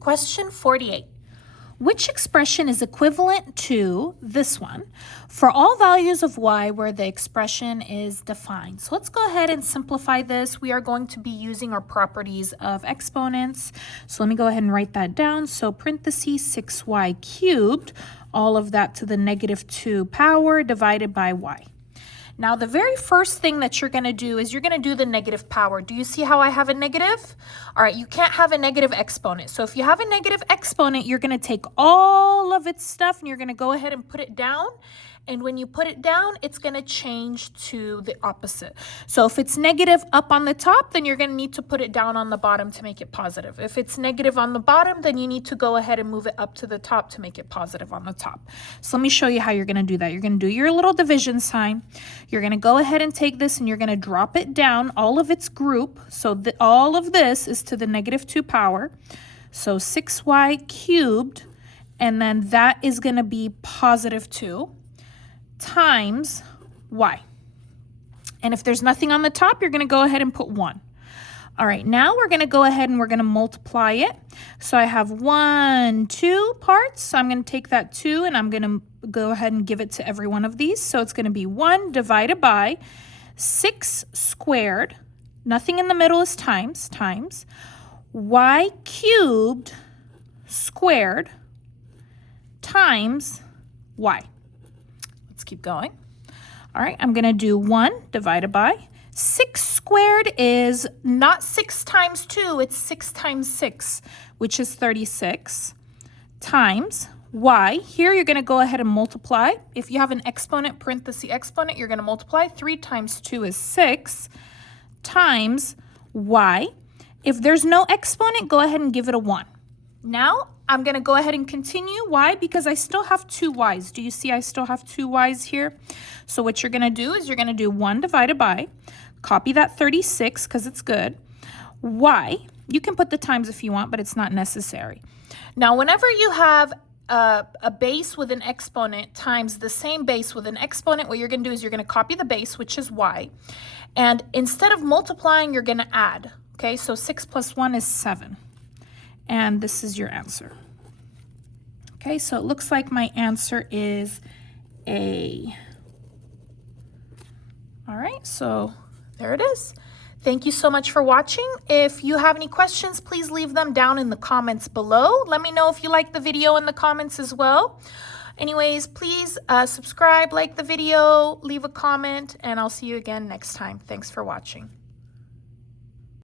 Question 48. Which expression is equivalent to this one for all values of y where the expression is defined? So let's go ahead and simplify this. We are going to be using our properties of exponents. So let me go ahead and write that down. So parentheses 6y cubed, all of that to the negative 2 power divided by y. Now, the very first thing that you're going to do is you're going to do the negative power. Do you see how I have a negative? All right, you can't have a negative exponent. So if you have a negative exponent, you're going to take all of its stuff and you're going to go ahead and put it down. And when you put it down, it's going to change to the opposite. So if it's negative up on the top, then you're going to need to put it down on the bottom to make it positive. If it's negative on the bottom, then you need to go ahead and move it up to the top to make it positive on the top. So let me show you how you're going to do that. You're going to do your little division sign. You're going to go ahead and take this and you're going to drop it down, all of its group. So all of this is to the negative 2 power. So 6y cubed, and then that is going to be positive 2. Times y. And if there's nothing on the top, you're going to go ahead and put 1. All right, now we're going to go ahead and we're going to multiply it. So I have 1, 2 parts. So I'm going to take that 2 and I'm going to go ahead and give it to every one of these. So it's going to be 1 divided by 6 squared. Nothing in the middle is times y cubed squared times y. Let's keep going. All right, I'm going to do 1 divided by 6 squared is not 6 times 2, it's 6 times 6, which is 36, times y. Here you're going to go ahead and multiply. If you have an exponent, parenthesis exponent, you're going to multiply. 3 times 2 is 6, times y. If there's no exponent, go ahead and give it a 1. Now, I'm going to go ahead and continue. Why? Because I still have 2 y's. Do you see I still have 2 y's here? So what you're going to do is you're going to do 1 divided by, copy that 36 because it's good, y. You can put the times if you want, but it's not necessary. Now, whenever you have a base with an exponent times the same base with an exponent, what you're going to do is you're going to copy the base, which is y. And instead of multiplying, you're going to add. Okay, so 6 plus 1 is 7. And this is your answer. Okay, so it looks like my answer is A. All right, so there it is. Thank you so much for watching. If you have any questions, please leave them down in the comments below. Let me know if you like the video in the comments as well. Anyways, please subscribe, like the video, leave a comment, and I'll see you again next time. Thanks for watching.